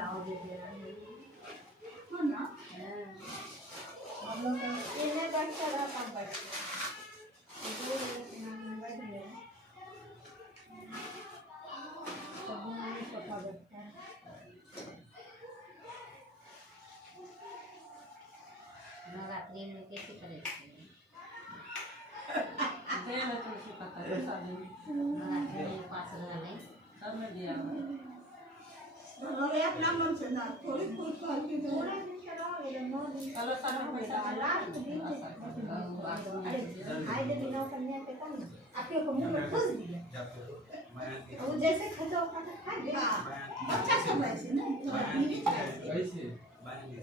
आओ दे देना हो ना हम लोग इन्हें बैठ कर रहा बैठ दो बैठ गए तब नहीं पता बैठता नवरात्रि में कैसे करेंगे देना तो उसे पता है शादी नवरात्रि में पास रहने सब में दिया अरे अपना मन से ना थोड़ी कुछ कर के थोड़े दिन चला ये 9 दिन चलो सारा पैसा लास्ट दिन अरे खाए दे बिना कन्या के तब आपके को मुंह में घुस दिया वो जैसे खचा खा दे बच्चा सब ऐसे ना कैसे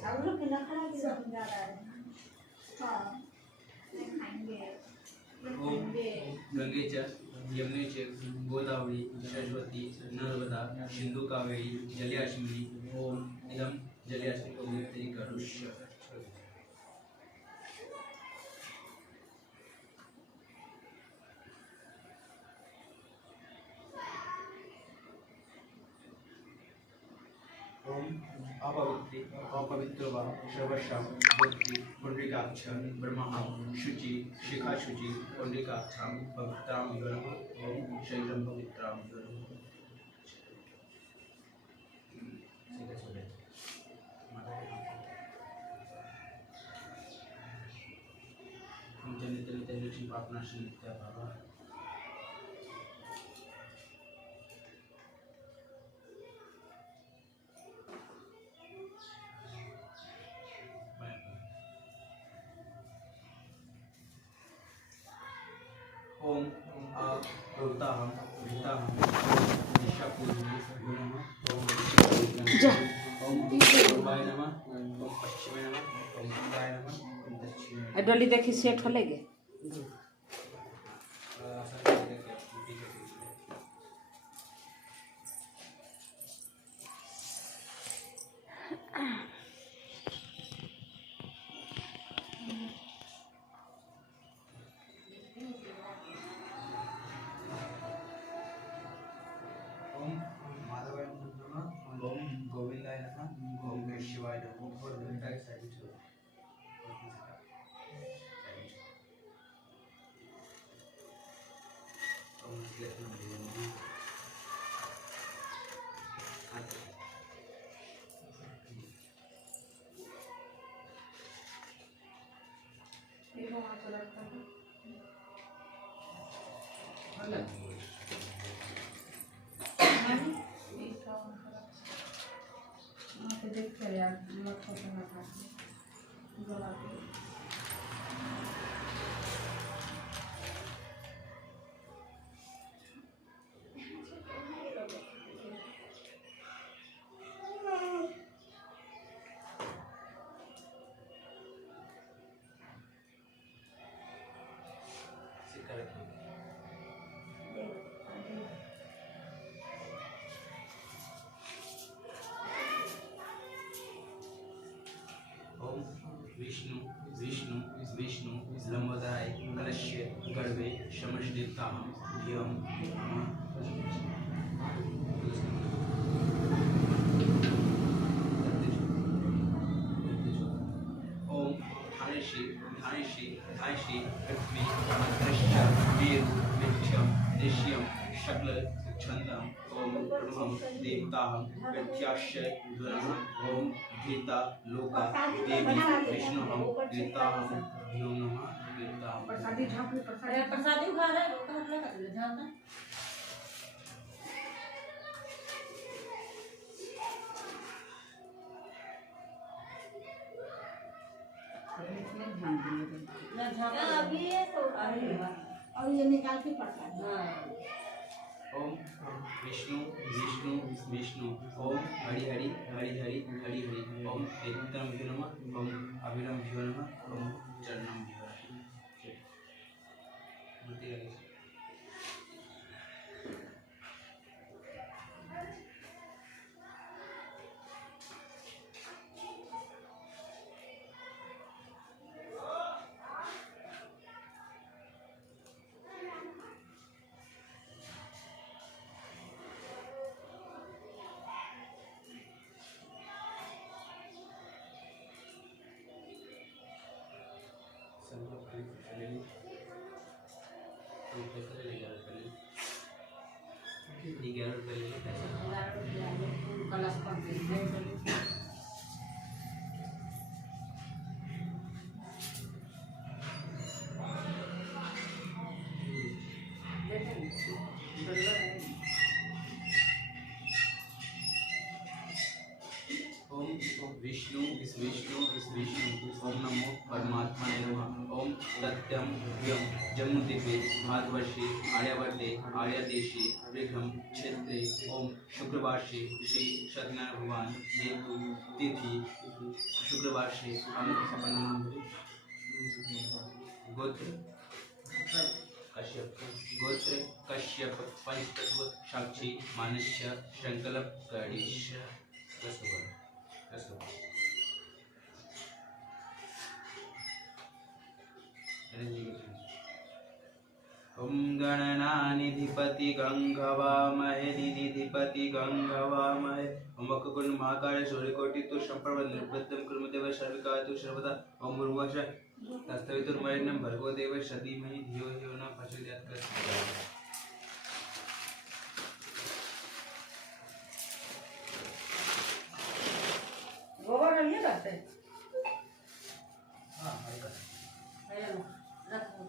अब लोग के नखरा भी समझा रहा है हां नहीं खाएंगे गंगे च यमुने च गोदावरी सरस्वती नर्मदा सिंधु कावेरी जलेयास्मिनी ओम इदं जलेयास्मिनी पवित्री करुष्य ओम अपवित्र वा सर्वशम बुद्धि पुंडरीकाक्ष ब्रह्महं शुचि शिखा शुचि पुंडरीकाक्षां पवित्रां विवरम् ओम शैलं पवित्रां विवरम् जनित जनित लक्ष्मी पापना श्रीनित्या बाबा ओम रोताहम ऋताहम दिशापूर्वी नमः ओम पूर्वाय नमः ओम पश्चिमे नमः ओम उत्तराय नमः ओम दक्षिणे डोली देखी सेट हो लेगे देखते यार मत पसंद आता गला विष्णु विष्णु विष्णु लंबोदराय कलश्य गर्भे शमश्देवताहं धियं ओम धायषि धायषि धायषि पृथ्वी मद्रश्य मेरु मिथ्यम निश्यम शकल छंदम ओम ब्रह्मं देवताहं प्रत्याश्य गुणः ओम गीता लोका देवी विष्णुहं गीताहं धियो नमः गीताहं प्रसादी झांक प्रसादी खा रहा है वो कहाँ लगा दिया झांकना अभी ये तो और ये निकाल के पड़ता है ओम विष्णु विष्णु विष्णु ओम हरि हरि हरि हरि हरि हरि ओम एकदम भ्यो नमः ओम अभिरम भ्यो नमः ओम चरणम भ्यो नमः। कलश कंप्लीट ओम विष्णु ओम नमो परमात्मने नमः। ओम सत्यम यम जम्मूद्वीपे भारतवर्षे आर्यावर्ते आर्यादेशे ऋग्रम क्षेत्रे ओम शुक्रवारे श्री सत्यनारायण भगवान हेतु तिथि शुक्रवारे हम गोत्र कश्यप पंचतत्व साक्षी मानस्य संकल्प गणेश ओम गणनानिधिपति गंगवामहे निधिपति गंगवामहे ओम वक्रकुंड महाकाय सूर्यकोटि तुष्यंप्रभ निर्विघ्नं कुरु देव सर्वकार्येषु सर्वदा ओम गुरुवाच तत्सवितुर्वरेण्यं भर्गो देवस्य धीमहि धियो यो न प्रचोदयात्। गोबर ये करते हैं हां हल्का है ना रखो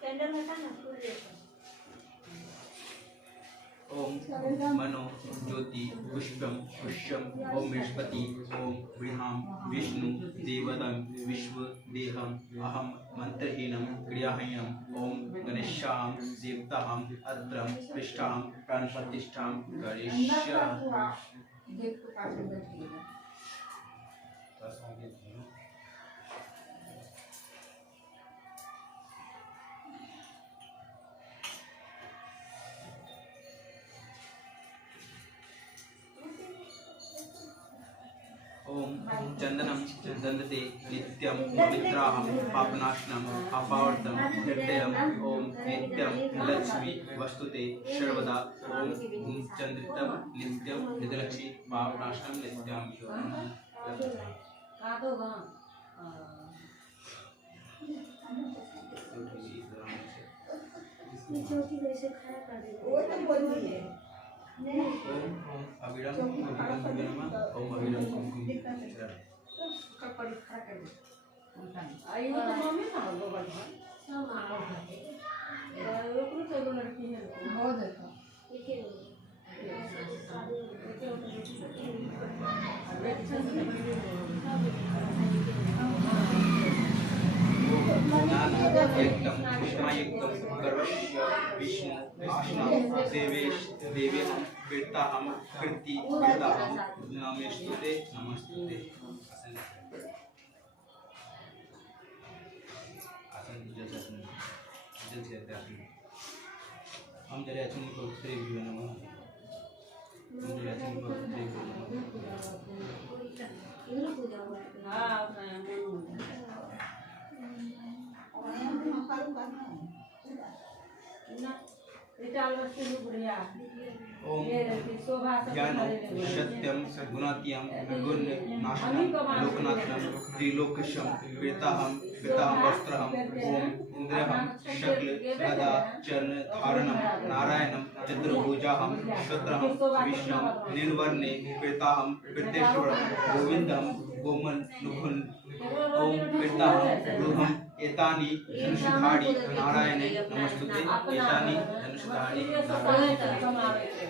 कैंडल हटाना फूल देखो। ओम मनो ज्योति पुष्पम पुष्यम ओम बृहस्पति ओम बृहाम विष्णु देवदम विश्व देहम अहम मंत्रहीनम क्रियाहीनम ओम गणेशाम देवताम अत्रम पृष्ठाम प्राण प्रतिष्ठाम गणेश्याम। गेट को काट देंगे ओम चंदनम दंडते नित्यम पवित्राहम पापनाशनम अपावर्तम हृदयम ओम नित्यम लक्ष्मी वस्तुते सर्वदा ओम चंद्रितम नित्यम हृदयलक्ष्मी पापनाशनम नित्यम का दो हां छोटी वैसे खड़ा कर दे। वो तो बोल रही है ओम अविरम कुमकुम नमः ओम अविरम कुमकुम का परीक्षा कर दे आई वो तो मम्मी ना गोबर में सब मारो खाते ओकरो से एगो लड़की है हो देखो देखिए एकदम पुष्मायुक्तम गर्वस्य विष्णु आश्रम देवेश देवेहम वीरताहम कृति वीरताहम नमस्ते नमस्ते। आसन जल्दी आसन हम जरे आसन को श्री विष्णु नमः हम जरे आसन को श्री विष्णु नमः। इधर पूजा हुआ है। हां मन ना इटालो से बुढ़िया ओम ये रहती शोभा ज्ञान सत्यम गुणात्यम निर्गुण नाशनम लोकनाथनम त्रिलोकशम वेताहम वस्त्रहम ओम इंद्रहम शक्ल गदा चरण धारणम नारायणम चतुर्भुजाहम शत्रहम विष्णुम निर्वर्णे वेताहम कृतेश्वरम गोविंदम गोमन नुखुन ओम वेताहम गृहम एतानि धनुषधारी नारायणे नमस्तुते एतानि धनुषधारी नारायणे।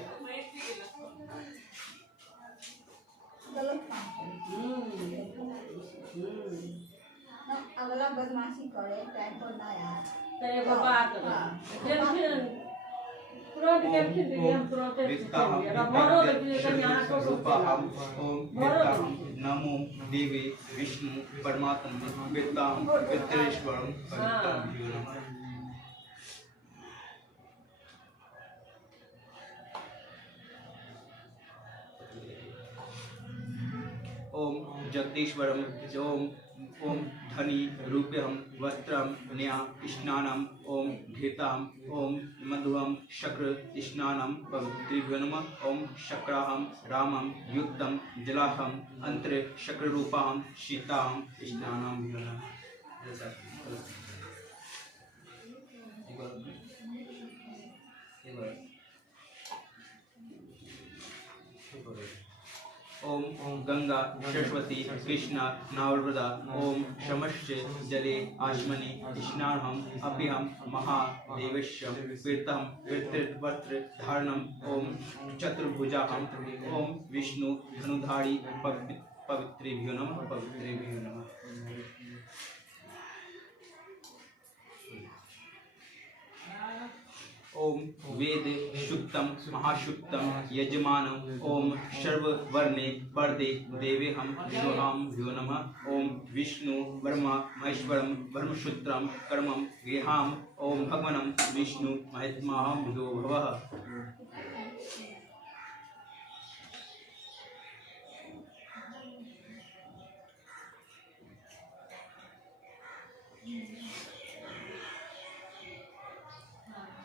अगला बदमाशी करे टाइम पर ना यार तो एगो बात फिर तुरंत के फिर दिए हम तुरंत भरो लगी तो यहां तो रूपहम ओम विद्याहम नमो देवी विष्णु परमात्मा विद्याहम विद्येश्वरम पवित्रम नमः। ओम जगदीश्वरम ओम ओम धनी रूप्यम वस्त्रम न्या स्नानम ओम घृताम ओम मधुवम शक्र स्नानम पवित्रेभ्यो नमः ओम शक्राहम रामम युक्तम जलाहम अंतर शक्र रूपाहम शीताहम स्नानम भ्यो नमः। ओम गंगा सरस्वती कृष्णा नावलवृदा ओम शमश्च जले आश्मनि स्नानम अभ्यहम महादेवस्य पीतम पीतवस्त्र धारणम ओम चतुर्भुजाहम ओम विष्णु धनुधारी पवित्रेभ्यो नमः पवित्रेभ्यो नमः। ओम वेद शुक्तम महाशुक्तम यजमानम ओम सर्ववर्णे पर्दे देवेहम विदोहाम भ्यो नमः। ओम विष्णु वर्मा महेश्वरम ब्रह्मसूत्रम कर्मम गेहाम ओम भगवनम विष्णु महात्माहम भ्यो भवः।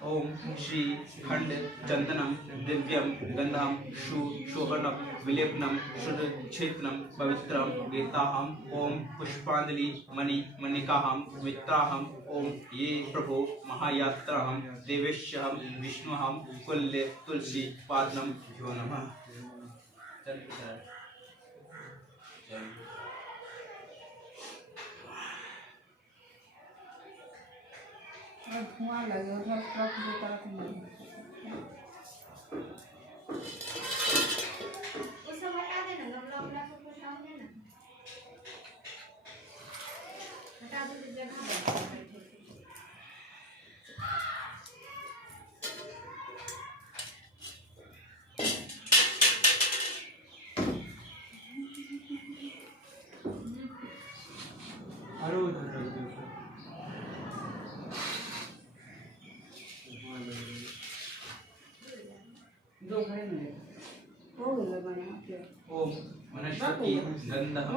ओम श्री खंड चंदनम दिव्यम गंधम शोभनम विलेपनम शुद्ध क्षेत्रम पवित्रम गीताहम ओम पुष्पांजलि मणि मणिकाहम मित्राहम ओम ये प्रभो महायात्राहम देवेश्यहम विष्णुहम कुल्य तुलसी पादनम भ्यो नमः। धुआं लगे उधर ट्रक की तरफ नहीं। वो सब हटा देना, गमला उमला को हटा देना, हटा दो तो जगह बैठे। ओम वनस्पति गंधम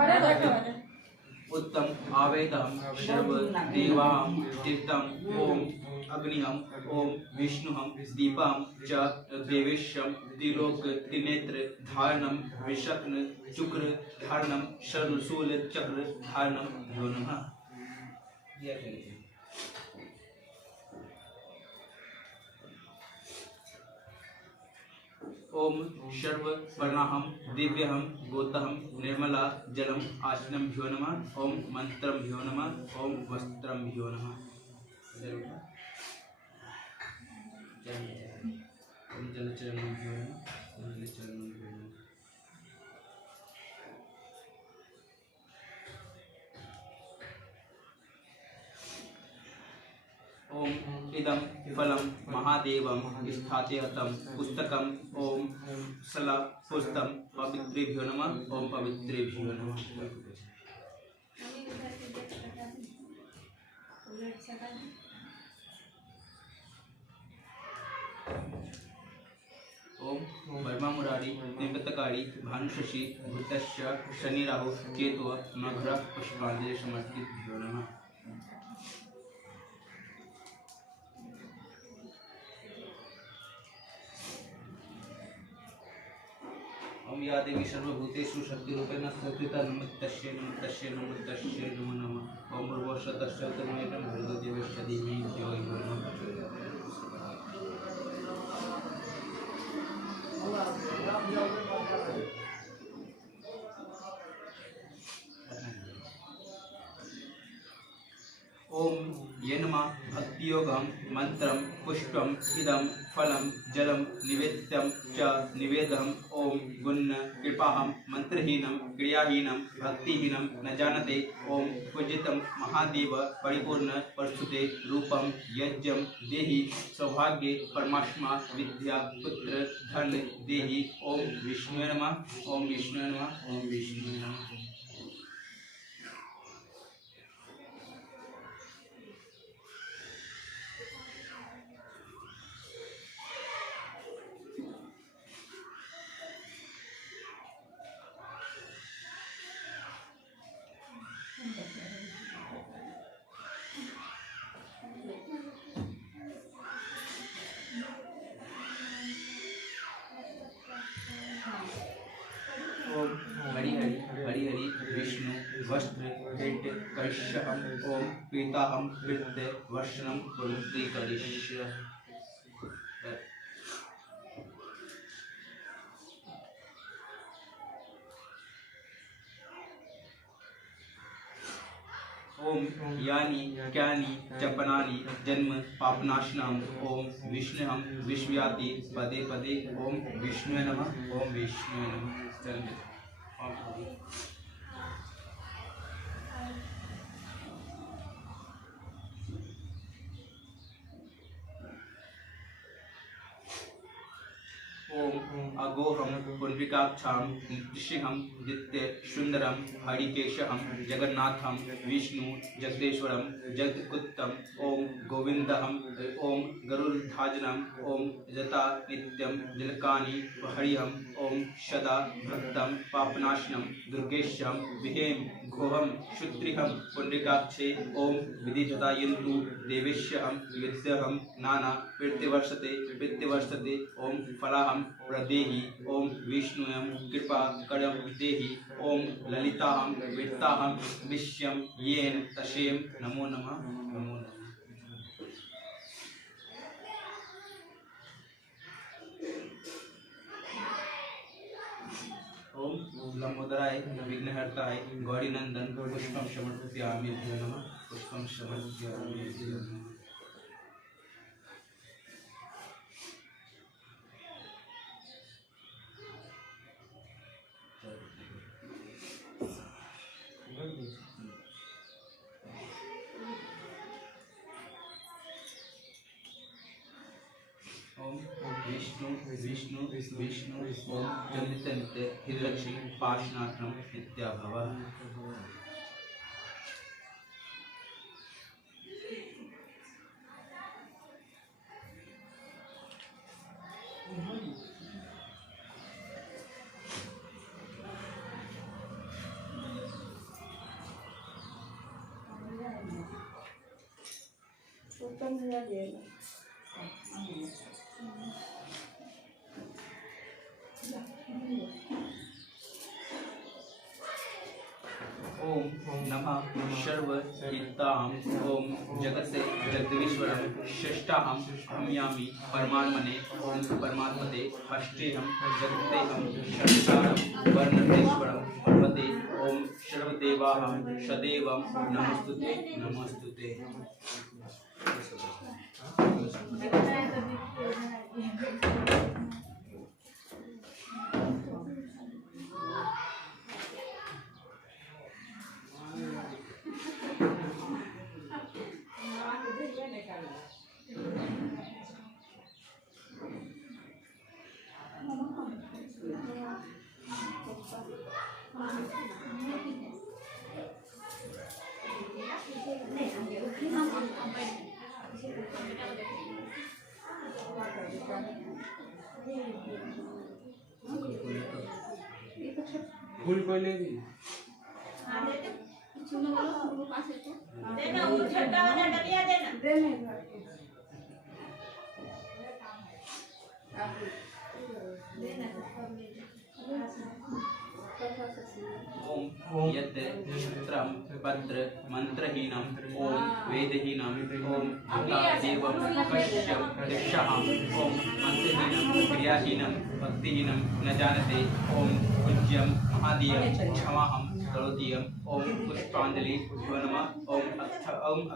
उत्तम आवेदम सर्व देवाम तीर्थम ओम अग्निहम ओम विष्णुहम दीपम च देवेशम त्रिलोक त्रिनेत्र धारणम विशक्न चुक्र धारणम शूल चक्र धारणम भ्यो नमः। ओम सर्व वर्णाहम दिव्यहम गोतहम निर्मला जलम आसनम भ्यो नमः। ओम मंत्रम भ्यो नमः। ओम वस्त्रम भ्यो नमः। ओम जलचरणम भ्यो नमः। जलचरणम भ्यो नमः। ओम इदं फलं महादेवं स्थापयतं पुस्तकं ओम सला पुस्तकं पवित्रेभ्यो नमः। ओम पवित्रेभ्यो नमः। ओम वर्मा मुरारी निमित्तकारी भानुशशि भूतस्य शनि राहु केतु नग्रह पुष्पांजलि समर्पितभ्यो नमः। ओम या देवी सर्वभूतेषु शक्तिरूपेण स्थिता नमस्तस्यै नमस्तस्यै नमस्तस्यै नमो नमः। ओम भूर्भुवस्सुतस्य तन्मयं भर्गो देवस्य धीमहि धियो यो नः प्रचोदयात्। ओम येनमा भक्तियोगम मंत्रम पुष्पम इदम फलम जलम निवेद्यम च निवेदम ओम गुण कृपाहम मंत्रहीनम क्रियाहीनम भक्तिहीनम न जानते ओम पूजितम महादेव परिपूर्ण परशुते रूपम यज्ञम देहि सौभाग्य परमात्मा विद्या पुत्र धन देहि। ओम विष्णुवे नमः। ओम विष्णुवे नमः। ओम विष्णुवे नमः। वस्त्र भेंट करिष्यहम् ओम पीताहं कृत्य वर्षणं प्रवृत्ति करिष्य। ओम यानि क्यानि जपनानि जन्म पापनाशनम ओम विष्णुहं विश्वयाति पदे पदे ओम विष्णुवे नमः ओम विष्णुवे नमः। ओम अगोहम पुंडरीकाक्षां ऋषिहं दित्य सुंदरम हरिकेशहं जगन्नाथं विष्णु जगदेश्वरम जगत्कुत्तम ओम गोविंदहम ओम गरुड़ध्वजनम ओम जता नित्यम जलकानि हरिहम ओम सदा भक्तम पापनाशनम दुर्गेशम विहेम घोहम शुत्रिहम पुंडरीकाक्षे ओम विधिजतायन्तु देवेश्यहं विद्यहं नाना पितृवर्षते ओम फलाहं प्रदेहि ओम विष्णुयं कृपा करम देहि ओम ललिताहं वित्ताहं विश्यं येन तशेम नमो नमः नमो नमः। ओम लंबोदराय विघ्नहर्ताय गौरीनंदन पुष्पम समर्पयामि नमः पुष्पम समर्पयामि नमः। ओम विष्णु विष्णु विष्णु ओम चंदित नित्य हिरलक्ष्मी पाशनाथम नित्याभव। ओम नमः सर्वहिताहं ओम जगत्ते जगदीश्वरं श्रेष्ठाहं हम्यामि परमात्मने ओम परमात्मते हस्तेहं जगत्तेहं षट्कारं वर्णनेश्वरं भगवते ओम सर्वदेवाः सदैवं नमस्तुते नमस्तुते। फूल पहले भी देना वो छोटा वाला डलिया देना ओम यत् क्षत्रम पत्र मंत्रहीनम ओम वेदहीनम ओम देवम कश्यप दिक्षाहम ओम मंत्रहीनम क्रियाहीनम भक्तिहीनम न जानते ओम पूज्यम महादीयम क्षमाहम करोतीयम ओम पुष्पांजलि नमः ओम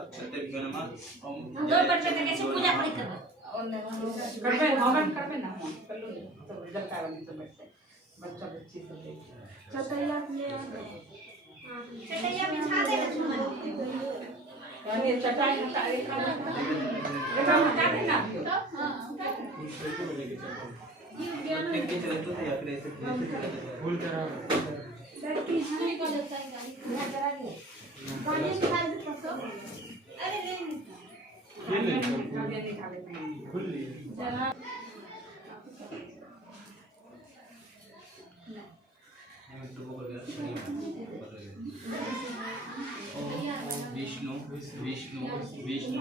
अक्षते नमः ओम दो बच्चे के कैसे पूजा करी करबो करबे हवन करबे ना कर लो तो रिजल्ट आवे तो बैठे बच्चा बच्ची सब देख चटैया ले आ चटैया बिछा दे ना यानी चटाई हटा एक एकरा हटा देना फूल करा लड़की हमें को देता है गाड़ी करा दे पानी निकाल दे तो अरे नहीं फूल ली जरा विष्णु विष्णु विष्णु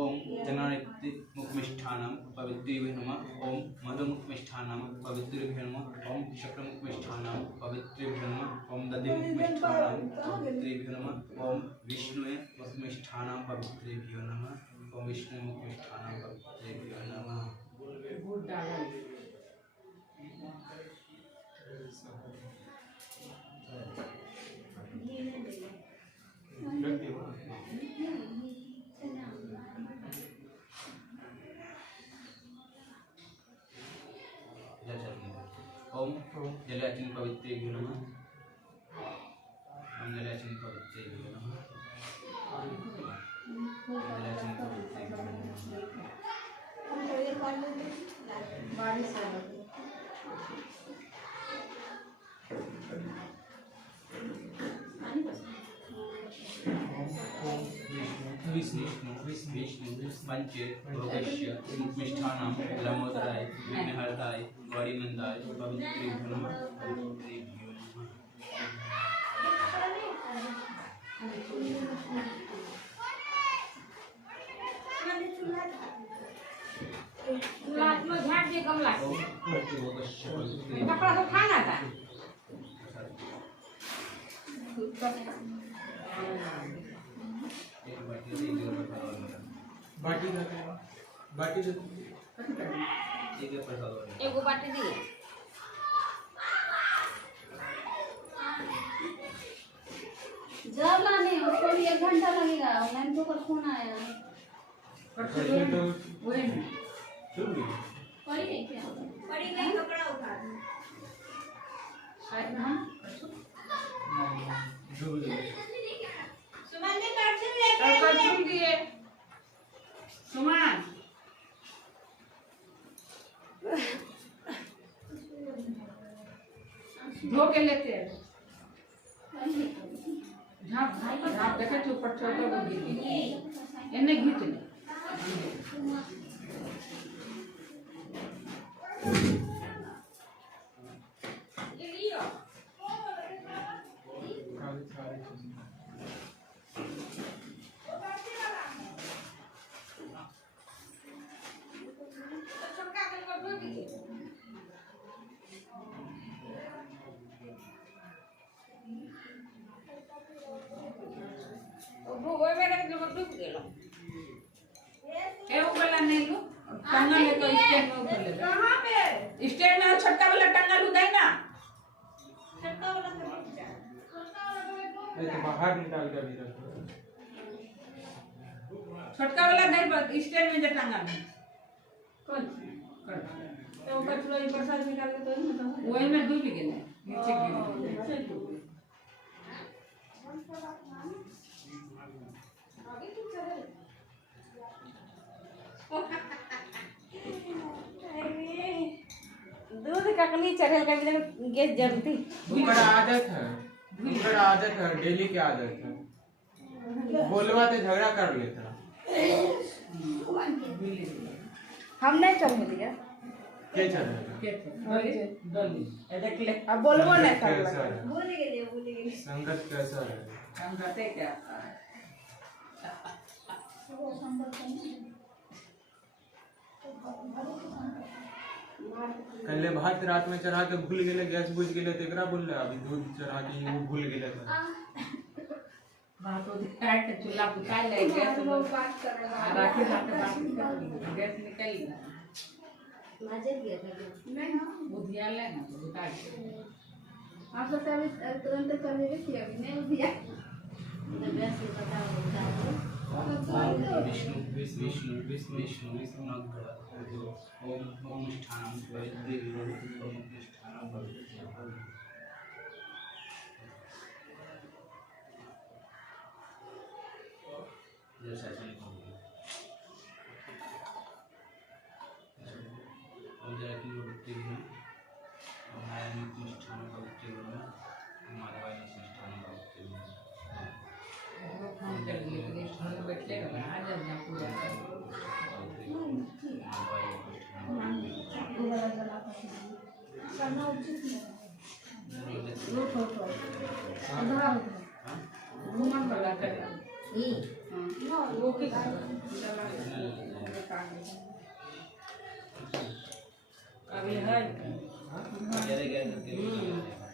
ओम जनानित्य मुखमिष्ठानं पवित्रेभ्यो नमः ओम मधुमुखमिष्ठानं पवित्रेभ्यो नमः ओम शक्रमुखमिष्ठानं पवित्रेभ्यो नमः ओम दधिमुखमिष्ठानं पवित्रेभ्यो नमः ओम विष्णुवे मुखमिष्ठानं पवित्रेभ्यो नमः ओम विष्णु मुखमिष्ठानं पवित्रेभ्यो नमः। ओम जलाचन पवित्रेभ्यो नमः ओम जलाचन पवित्रेभ्यो नमः जलाचन पवित्रेभ्यो विष्णु विष्णु पंच भोगस्य मुखमिष्ठानां लमोदराय विघ्नहर्ताय गौरीनंदाय पवित्रेभ्यो नमः पवित्रेभ्यो नमः। लात में झाड़ दे कमला ओम भोगस्य पवित्रेभ्यो कपड़ा तो खाना था बाटी बाटी एगो बाटी दिए जब लाने उसको भी 1 घंटा लगेगा। ऑनलाइन तो कल फोन आया तो पड़ी नहीं क्या पड़ी गई कपड़ा उठा शायद हम सुमन ने कर्जन लेके कर छूट दिए सुमन धो के लेते हैं झाप झाप देखे थे ऊपर छोटा वो गिर इन्हें घीच ले वो में रख दो डूब गेलो ए ऊपर लाने लो टंगा ले तो स्टैंड में ऊपर ले कहां पे स्टैंड में छोटा वाला टंगा लू दे ना छोटा वाला तो तो बाहर निकाल के अभी रखो। छोटा वाला नहीं पर स्टैंड में जो टंगा है कौन कर तो ऊपर थोड़ा प्रसाद निकाल के तो वही में डूब गेले नीचे गिर दूध ककली चढ़ल के बिना गैस जलती उनका आदत है डेली की आदत है। बोलवा तो झगड़ा कर लेता हम नहीं चढ़े दिया के चलेगा डली देख ले अब बोलबो नहीं कैसा कर है? भूल गए संगत कैसा है? हम कहते क्या कल भात रात में चढ़ा के भूल गेले गैस बुझ गेले तो एकरा बोल अभी दूध चढ़ा के वो भूल गेले तो बात हो जाए के चूल्हा बुझा ले गैस बात कर रहा राखी रात बात गैस निकल मजे दिया था बुधिया ले ना बुझा के आप तो अभी तुरंत कर देंगे कि अभी नहीं दिया गैस से पता होता है विष्णु विष्णु विष्णु विष्णु विष्णु ओम ओम निष्ठानं पवित्रेभ्यो ओम निष्ठानं पवित्रेभ्यो जैसा ओम जलाकिन पवित्रेभ्यो ओम नारायण निष्ठानं पवित्रेभ्यो माधवाय निष्ठानं पवित्रेभ्यो हम कर लेकिन हम बैठले ना आ जाना पूजा करना उचित नहीं घूमन वाला कर हाँ, वो किस अभी है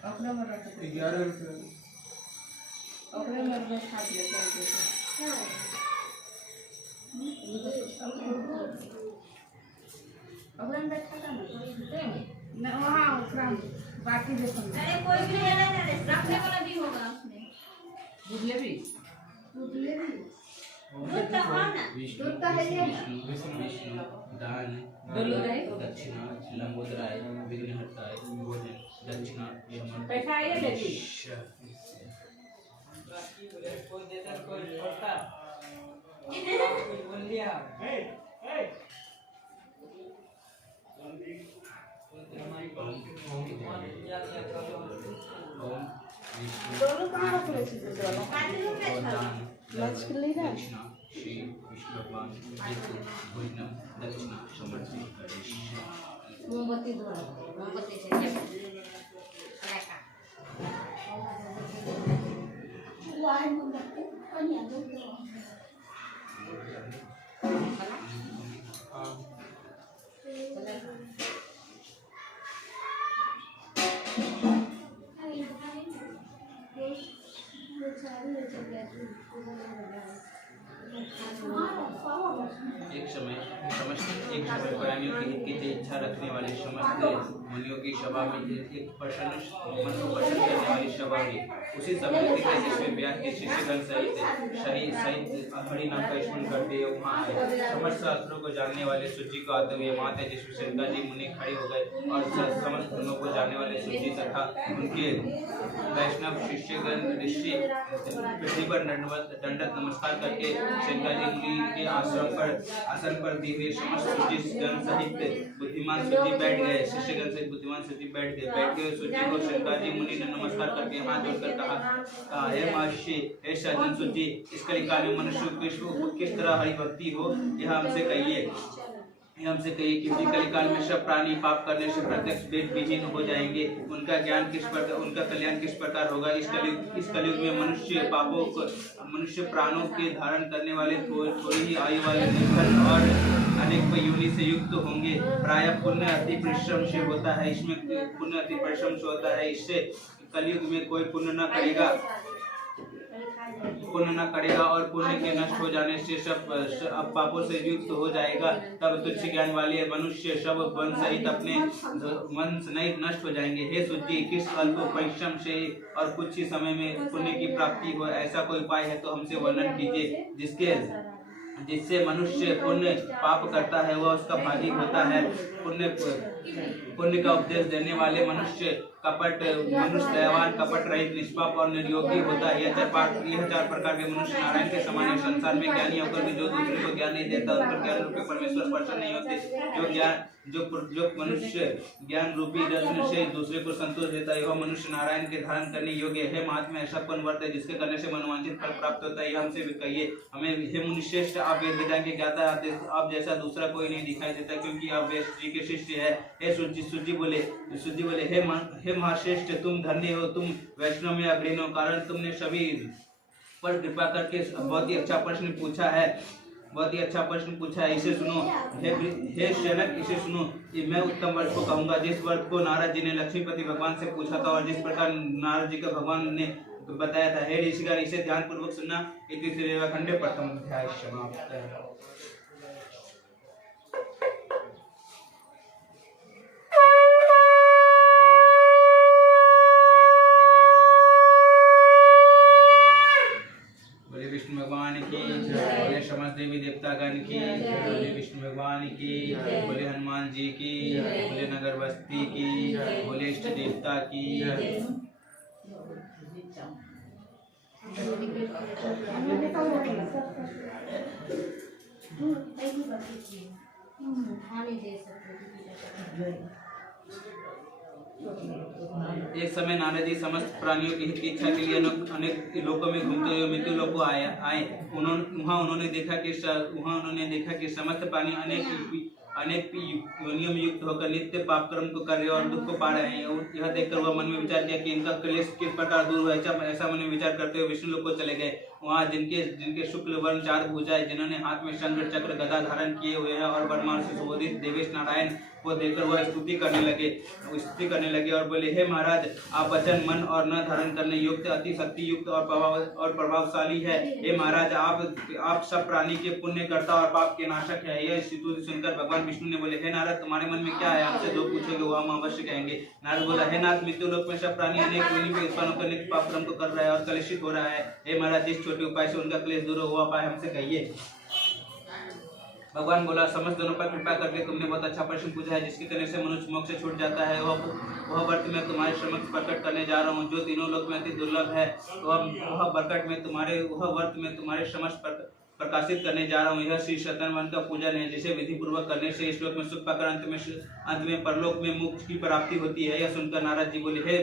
अपने में रख 11 रुपये अपने में रख खा लिया अपने में बैठा था ना वहाँ उकरा बाकी देखो अरे कोई भी नहीं लेना है, रखने वाला भी होगा उसमें। दूध ले भी दूध तो हो ना, दूध तो है ये। विष्णु दान डोलो रहे दक्षिणा लंबोदराय विघ्नहर्ताय भोजन दक्षिणा यमन पैसा आइए ले ली कोई देता कोई छोड़ता कोई बोल दिया दोनों कहाँ रख रहे थे दोनों? काटे हुए थे ना? दक्षिणा श्री विष्णु भगवान भोजन दक्षिणा समर्पित मोमबत्ती दो मोमबत्ती से वो आए मोमबत्ती, कन्या दो तो। एक समय प्राणियों के हित की इच्छा रखने वाले समस्त मुनियों की सभा में एक प्रसन्न मन को प्रसन्न करने वाली सभा में उसी समय जिसमें व्यास के शिष्यगण सहित हरि नाम का स्मरण करते हुए वहाँ आए। समस्त शास्त्रों को जानने वाले सूची को आते हुए माता जिसमें शंकर जी मुनि खड़े हो गए और समस्त धर्मों को जानने वाले सूची तथा उनके वैष्णव शिष्यगण ऋषि पृथ्वी पर दंडवत नमस्कार करके शंकर जी मुनि के आसन पर दिए हुए समस्त सूचीगण सहित बुद्धिमान सूची बैठ गए। शिष्यगण सहित बुद्धिमान सूची बैठ गए सूची को शंकर जी मुनि ने नमस्कार करके हाथ जोड़कर कहा, हे महर्षि, हे सज्जन सूची, इस कलिकाल में मनुष्य को किस तरह हरि भक्ति हो यह हमसे कहिए क्योंकि कलिकाल में सब प्राणी पाप करने से प्रत्यक्ष वेद विहीन हो जाएंगे। उनका ज्ञान किस प्रकार, उनका कल्याण किस प्रकार होगा। इस कलयुग में मनुष्य प्राणों के धारण करने वाले थोड़ी ही आयु वाले निर्धन और अनेक योनि से युक्त होंगे। प्रायः पुण्य अति परिश्रम से होता है, इसमें पुण्य अति परिश्रम से होता है। इससे कलयुग में कोई पुण्य न करेगा और पुण्य के नष्ट हो जाने से सब पापों से युक्त हो जाएगा। तब तुच्छ ज्ञान वाले मनुष्य सब वन सहित अपने मन सहित नष्ट हो जाएंगे। हे सूची, किस अल्प परिश्रम से और कुछ ही समय में पुण्य की प्राप्ति हो, ऐसा कोई उपाय है तो हमसे वर्णन कीजिए जिससे मनुष्य पुण्य पाप करता है वह उसका भागी होता है। पुण्य का उपदेश देने वाले मनुष्य दयावान, कपट रहित, निष्पाप और निर्योगी होता है। यह चार प्रकार के मनुष्य नारायण के समान संसार में ज्ञानी होकर भी जो दूसरे को ज्ञान नहीं देता उन पर ज्ञान रूपी परमेश्वर प्रसन्न नहीं होते। जो मनुष्य ज्ञान रूपी रत्न से दूसरे को संतोष देता है वह मनुष्य नारायण के धारण करने योग्य है। महात्मा ऐसा कौन व्रत है जिसके करने से मनोवांछित फल प्राप्त होता है, यह हमसे भी कहिए। हमें हे मुनिश्रेष्ठ, आप वेद वेदांग के ज्ञाता, आप जैसा दूसरा कोई नहीं दिखाई देता क्योंकि आप व्यास जी के शिष्य है। हे सूची बोले हे महाश्रेष्ठ, तुम धन्य हो, तुम वैष्णव में अग्रणी हो, कारण तुमने सभी पर कृपा करके बहुत ही अच्छा प्रश्न पूछा है। इसे सुनो हे शनक, इसे सुनो। मैं उत्तम वर्त को कहूंगा जिस वर्त को नारद जी ने लक्ष्मीपति भगवान से पूछा था और जिस प्रकार नारद जी का भगवान ने बताया था। हे ऋषिगण, इसे ध्यान पूर्वक सुनना। इति श्री रेवाखंडे प्रथम अध्याय समाप्त। विष्णु भगवान की, बोले समस्त देवी देवतागण की, बोले विष्णु भगवान की, बोले हनुमान जी की, बोले नगर बस्ती की, बोले इष्ट देवता की। एक समय नारद जी समस्त प्राणियों की हित की इच्छा के लिए अनेक लोकों में घूमते हुए मृत्यु लोक को आए। उन्होंने देखा कि समस्त प्राणी अनेक योनियों में युक्त होकर नित्य पाप कर्म को कर रहे और दुख को पा रहे हैं। यह देखकर वह मन में विचार किया कि इनका क्लेश किस प्रकार दूर हुआ। ऐसा मन में विचार करते हुए विष्णु लोक को चले गए। वहाँ जिनके जिनके शुक्ल वर्ण 4 भुजाएं, जिन्होंने हाथ में शंख चक्र गदा धारण किए हुए हैं और वरमाला से सुशोभित देवेश नारायण को देखकर वह स्तुति करने लगे और बोले, हे महाराज, आप वचन मन और न धारण करने युक्त, अति शक्ति युक्त और प्रभावशाली है। हे महाराज, आप सब प्राणी के पुण्य करता और पाप के नाशक है। यह स्तुति सुनकर भगवान विष्णु ने बोले, हे नारद, तुम्हारे मन में क्या है? हमसे जो पूछोगे वो हम अवश्य कहेंगे। नारद बोला, हे नाथ, मृत्यु लोक में सब प्राणी अनेक योनि में उत्पन्न होकर अनेक पाप कर्म को कर रहा है और कलुषित हो रहा है। हे महाराज, जिस छोटे उपाय से उनका क्लेश दूर हुआ पाए हमसे कहिए। भगवान बोला, समस्त दोनों पर कृपा करके तुमने बहुत अच्छा प्रश्न पूछा है। जिसके करने से मनुष्य मोक्ष से छूट जाता है, वह व्रत मैं तुम्हारे समक्ष प्रकट करने जा रहा हूँ, जो तीनों लोक में अति दुर्लभ है। वह व्रत में तुम्हारे समक्ष प्रकाशित करने जा रहा हूँ। यह श्री सत्यनारायण का पूजन है, जिसे विधि पूर्वक करने से इस लोक में सुख पाकर अंत में परलोक में मोक्ष की प्राप्ति होती है। यह सुनकर नारद जी बोले, हे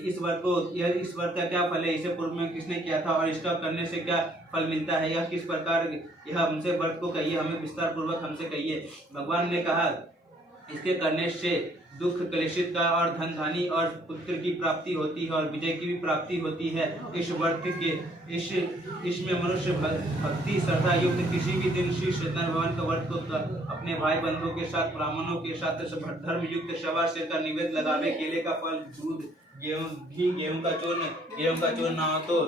इस व्रत का क्या फल है? इसे पूर्व में किसने किया था और इसका करने से क्या फल मिलता है? यह किस प्रकार, यह हमसे व्रत को कहिए, हमें विस्तार पूर्वक हमसे कहिए। भगवान ने कहा, इसके करने से दुख कलेशित का और धन धानी और पुत्र की प्राप्ति होती है और विजय की भी प्राप्ति होती है। इस व्रत के इसमें मनुष्य भक्ति श्रद्धा युक्त किसी भी दिन श्री सत्यनारायण भगवान का व्रत को अपने भाई बंधुओं के साथ, ब्राह्मणों के साथ धर्म युक्त सवा शेर का निवेद्य लगावे। केले का फल, दूध, गेहूं का चूर्ण ना हो तो